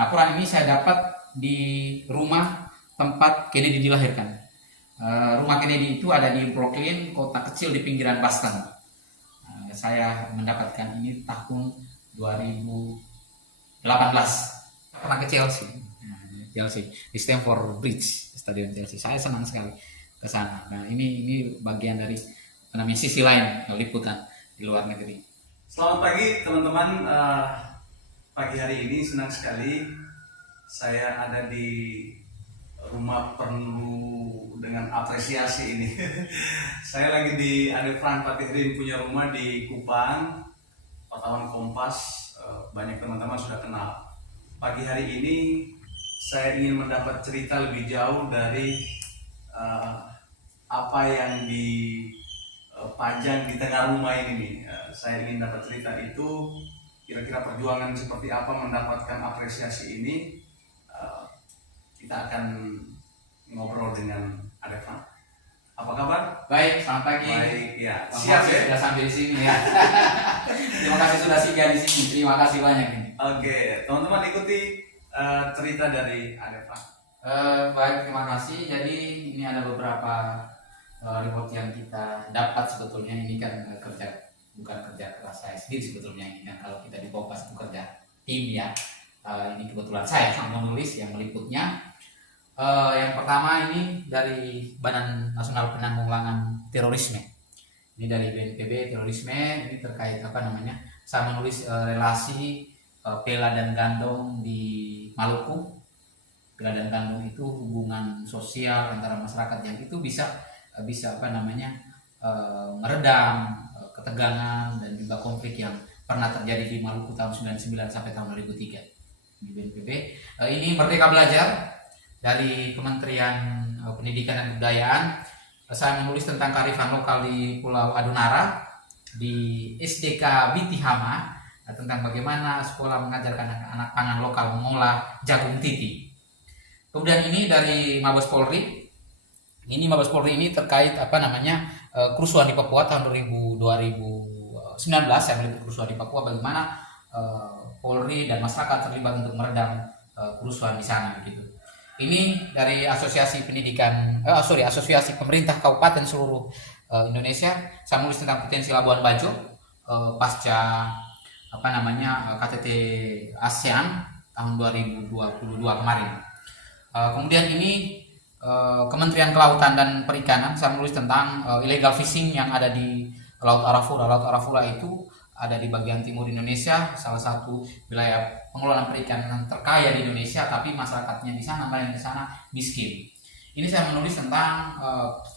Laporan ini saya dapat di rumah tempat Kennedy dilahirkan. Rumah Kennedy itu ada di Brooklyn, kota kecil di pinggiran Boston. Saya mendapatkan ini tahun 2018. Pernah ke Chelsea, di Stamford Bridge, stadion Chelsea. Saya senang sekali ke sana. Nah, ini bagian dari namanya sisi lain liputan di luar negeri. Selamat pagi teman-teman. Pagi hari ini senang sekali saya ada di rumah penuh dengan apresiasi ini. Saya lagi di Ade Fran Patihrin punya rumah di Kupang, Wartawan Kompas. Banyak teman-teman sudah kenal. Pagi hari ini saya ingin mendapat cerita lebih jauh dari apa yang dipajang di tengah rumah ini nih. Saya ingin dapat cerita itu, kira-kira perjuangan seperti apa mendapatkan apresiasi ini. Kita akan ngobrol dengan Adeva. Apa kabar? Baik, selamat pagi. Baik, ya. Siap ya? Sudah sampai di sini ya. Terima kasih sudah singgah di sini. Terima kasih banyak ini. Oke, teman-teman ikuti cerita dari Adeva. Baik, terima kasih. Jadi ini ada beberapa report yang kita dapat sebetulnya. Ini kan bukan kerja keras saya sendiri sebetulnya ini kan. Kalau kita di Kompas itu kerja tim ya. Ini kebetulan saya yang menulis, yang meliputnya. Yang pertama ini dari Badan Nasional Penanggulangan Terorisme. Ini dari BNPB terorisme. Ini terkait saya menulis relasi Pela dan Gandong di Maluku. Pela dan Gandong itu hubungan sosial antara masyarakat yang itu bisa meredam ketegangan dan juga konflik yang pernah terjadi di Maluku tahun 99 sampai tahun 2003 di BNPB. Ini Merdeka Belajar dari Kementerian Pendidikan dan Kebudayaan. Saya menulis tentang kearifan lokal di Pulau Adunara di SDK Witihama, tentang bagaimana sekolah mengajarkan anak-anak pangan lokal mengolah jagung titi. Kemudian ini dari Mabes Polri. Ini Mabes Polri ini terkait kerusuhan di Papua tahun 2019. Saya meliput kerusuhan di Papua, bagaimana Polri dan masyarakat terlibat untuk meredam kerusuhan di sana begitu. Ini dari Asosiasi Pemerintah Kabupaten seluruh Indonesia. Saya menulis tentang potensi Labuan Bajo pasca KTT ASEAN tahun 2022 kemarin. Kemudian ini Kementerian Kelautan dan Perikanan. Saya menulis tentang illegal fishing yang ada di Laut Arafura. Laut Arafura itu ada di bagian timur Indonesia, salah satu wilayah pengelolaan perikanan terkaya di Indonesia, tapi masyarakatnya di sana, nelayan di sana miskin. Ini saya menulis tentang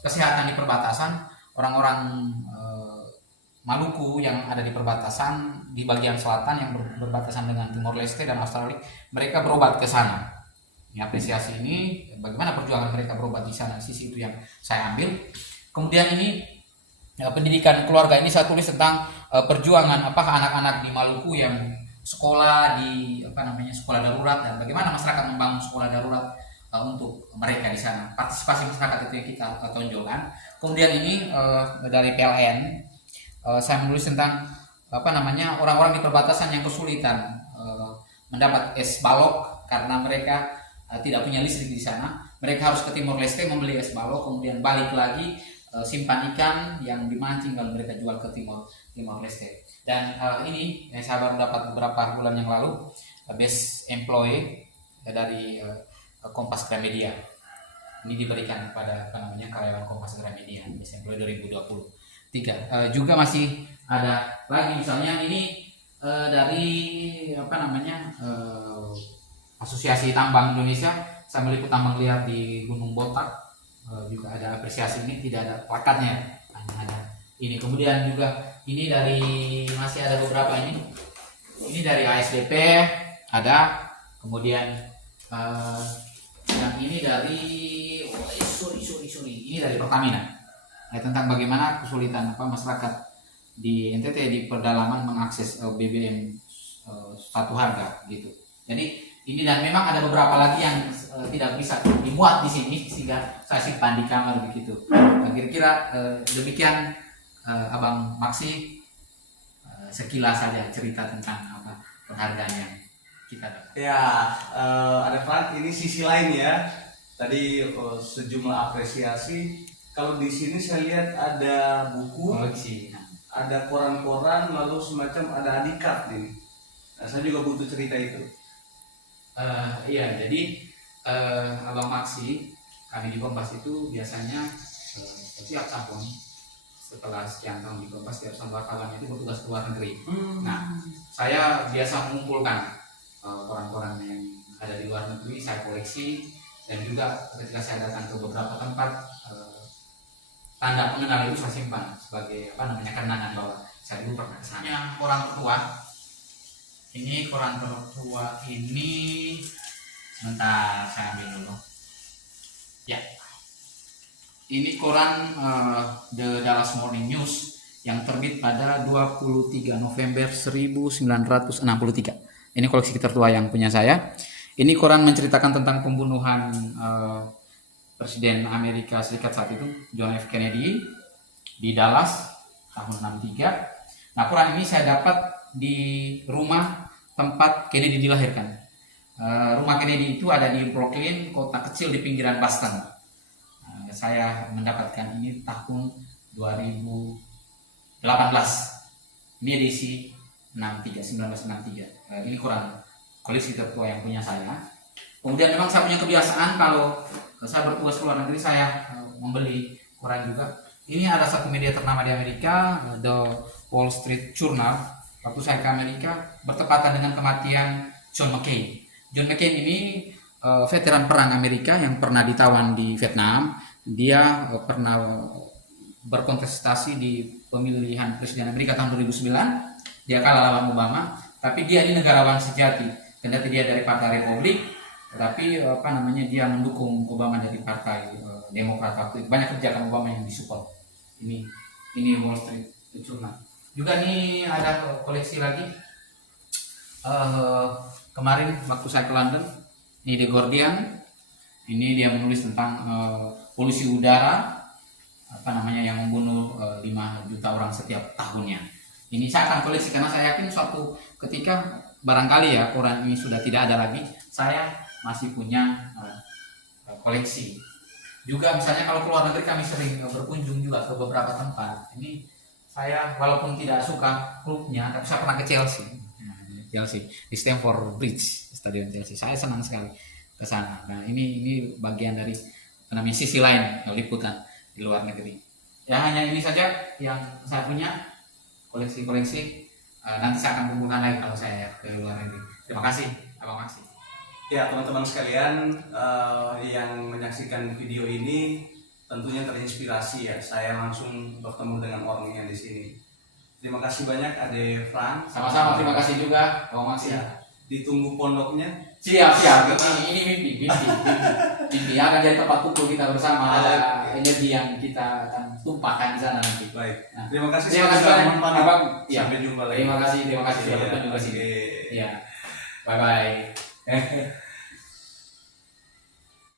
kesehatan di perbatasan. Orang-orang Maluku yang ada di perbatasan di bagian selatan yang berbatasan dengan Timor Leste dan Australia, mereka berobat ke sana. Apresiasi ini bagaimana perjuangan mereka berobat di sana, sisi itu yang saya ambil. Kemudian ini pendidikan keluarga. Ini saya tulis tentang perjuangan anak-anak di Maluku yang sekolah di sekolah darurat, dan bagaimana masyarakat membangun sekolah darurat untuk mereka di sana. Partisipasi masyarakat itu yang kita tonjolkan. Kemudian ini dari PLN, saya menulis tentang orang-orang di perbatasan yang kesulitan mendapat es balok karena mereka tidak punya listrik di sana. Mereka harus ke Timor Leste membeli es balok, kemudian balik lagi simpan ikan yang dimancing kalau mereka jual ke Timor Leste. Dan ini yang saya baru dapat beberapa bulan yang lalu, Best Employee dari Kompas Gramedia. Ini diberikan kepada karyawan Kompas Gramedia, Best Employee 2023. Juga masih ada lagi, misalnya ini dari Asosiasi Tambang Indonesia. Saya meliput tambang liar di Gunung Botak. Juga ada apresiasi. Ini tidak ada plakatnya, hanya ada ini. Kemudian juga ini masih ada beberapa ini dari ASDP ada. Kemudian yang ini dari ini dari Pertamina, tentang bagaimana kesulitan masyarakat di NTT di pedalaman mengakses BBM satu harga gitu. Jadi ini, dan memang ada beberapa lagi yang tidak bisa dimuat di sini sehingga saya simpan di kamar begitu. Kira-kira demikian Abang Maksi, sekilas saja cerita tentang penghargaan yang kita dapat. Ya, ada Frank, ini sisi lain ya. Tadi sejumlah apresiasi. Kalau di sini saya lihat ada buku, Koleksi. ada koran-koran, lalu semacam ada adikat nih. Nah, saya juga butuh cerita itu. Iya, jadi Abang Maksi, kami di Kompas itu biasanya setiap tahun setelah sekian tahun di Kompas, setiap satu wartawan itu bertugas ke luar negeri. Nah, saya biasa mengumpulkan koran-koran yang ada di luar negeri, saya koleksi, dan juga ketika saya datang ke beberapa tempat, tanda pengenal itu saya simpan sebagai kenangan bahwa saya dulu pernah kesana. Yang koran tertua, ini koran tertua ini, sebentar saya ambil dulu. Ya, ini koran The Dallas Morning News yang terbit pada 23 November 1963. Ini koleksi tertua yang punya saya. Ini koran menceritakan tentang pembunuhan Presiden Amerika Serikat saat itu, John F. Kennedy, di Dallas tahun 63. Nah, koran ini saya dapat di rumah tempat Kennedy dilahirkan. Rumah Kennedy itu ada di Brooklyn, kota kecil di pinggiran Boston. Saya mendapatkan ini tahun 2018. Ini edisi 1963. Ini koran koleksi tertua yang punya saya. Kemudian memang saya punya kebiasaan kalau saya bertugas ke luar negeri, saya membeli koran juga. Ini ada satu media ternama di Amerika, The Wall Street Journal. Waktu saya ke Amerika bertepatan dengan kematian John McCain. John McCain ini veteran perang Amerika yang pernah ditawan di Vietnam. Dia pernah berkontestasi di pemilihan presiden Amerika tahun 2009. Dia kalah lawan Obama, tapi dia ini negarawan sejati. Kendati dia dari Partai Republik, tetapi dia mendukung Obama dari Partai Demokrat waktu itu. Banyak kebijakan Obama yang disupport. Ini Wall Street Journal. Juga nih ada koleksi lagi. Kemarin waktu saya ke London, ini The Guardian. Ini dia menulis tentang polusi udara yang membunuh 5 juta orang setiap tahunnya. Ini saya akan koleksi karena saya yakin suatu ketika barangkali ya koran ini sudah tidak ada lagi, saya masih punya koleksi. Juga misalnya kalau ke luar negeri kami sering berkunjung juga ke beberapa tempat. Ini saya walaupun tidak suka klubnya, tapi saya pernah ke Chelsea. Chelsea di Stamford Bridge, stadion Chelsea. Saya senang sekali ke sana. Nah, ini bagian dari sisi lain liputan di luar negeri. Ya hanya ini saja yang saya punya koleksi-koleksi. Nanti saya akan kumpulkan lagi kalau saya ke luar negeri. Terima kasih, Abang Maksi. Ya, teman-teman sekalian yang menyaksikan video ini tentunya terinspirasi ya. Saya langsung bertemu dengan orangnya di sini. Terima kasih banyak Ade Frank. Sama-sama, terima kasih juga Abang Maksi. Ya, ditunggu pondoknya. Siap. Ini mimpi akan jadi tempat kumpul kita bersama. Ada energi yang kita akan tumpahkan di sana nanti. Baik. Nah, terima kasih banyak, Abang. Sampai jumpa lagi. Terima kasih sudah berkunjung ke sini. Iya. Bye bye.